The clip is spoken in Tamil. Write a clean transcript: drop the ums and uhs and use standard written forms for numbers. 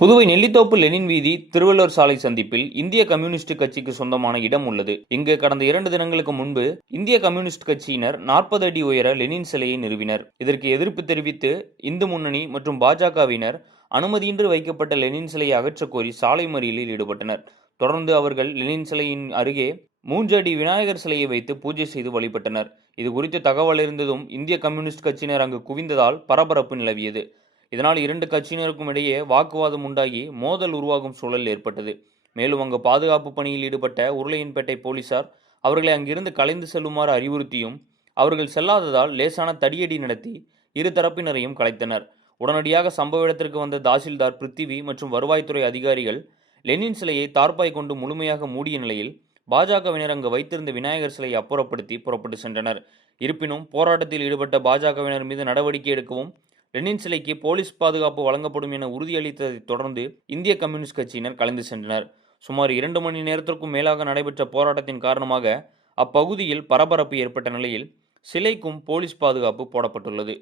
புதுவை நெல்லித்தோப்பு லெனின் வீதி திருவள்ளுவர் சாலை சந்திப்பில் இந்திய கம்யூனிஸ்ட் கட்சிக்கு சொந்தமான இடம் உள்ளது. இங்கு கடந்த 2 தினங்களுக்கு முன்பு இந்திய கம்யூனிஸ்ட் கட்சியினர் 40 அடி உயர லெனின் சிலையை நிறுவினர். இதற்கு எதிர்ப்பு தெரிவித்து இந்து முன்னணி மற்றும் பாஜகவினர் அனுமதியின்றி வைக்கப்பட்ட லெனின் சிலையை அகற்றக் கோரி சாலை மறியலில் ஈடுபட்டனர். தொடர்ந்து அவர்கள் லெனின் சிலையின் அருகே 3 அடி விநாயகர் சிலையை வைத்து பூஜை செய்து வழிபட்டனர். இது குறித்து தகவல் அறிந்ததும் இந்திய கம்யூனிஸ்ட் கட்சியினர் அங்கு குவிந்ததால் பரபரப்பு நிலவியது. இதனால் 2 கட்சியினருக்கும் இடையே வாக்குவாதம் உண்டாகி மோதல் உருவாகும் சூழல் ஏற்பட்டது. மேலும் அங்கு பாதுகாப்பு பணியில் ஈடுபட்ட உருளையன்பேட்டை போலீசார் அவர்களை அங்கிருந்து கலைந்து செல்லுமாறு அறிவுறுத்தியும் அவர்கள் செல்லாததால் லேசான தடியடி நடத்தி இரு தரப்பினரையும் கலைத்தனர். உடனடியாக சம்பவ இடத்திற்கு வந்த தாசில்தார் பிருத்திவி மற்றும் வருவாய்த்துறை அதிகாரிகள் லெனின் சிலையை தார்பாய் கொண்டு முழுமையாக மூடிய நிலையில் பாஜகவினர் அங்கு வைத்திருந்த விநாயகர் சிலையை அப்புறப்படுத்தி புறப்பட்டு சென்றனர். இருப்பினும் போராட்டத்தில் ஈடுபட்ட பாஜகவினர் மீது நடவடிக்கை எடுக்கவும் லெனின் சிலைக்கு போலீஸ் பாதுகாப்பு வழங்கப்படும் என உறுதியளித்ததை தொடர்ந்து இந்திய கம்யூனிஸ்ட் கட்சியினர் கலைந்து சென்றனர். சுமார் 2 மணி நேரத்திற்கும் மேலாக நடைபெற்ற போராட்டத்தின் காரணமாக அப்பகுதியில் பரபரப்பு ஏற்பட்ட நிலையில் சிலைக்கும் போலீஸ் பாதுகாப்பு போடப்பட்டுள்ளது.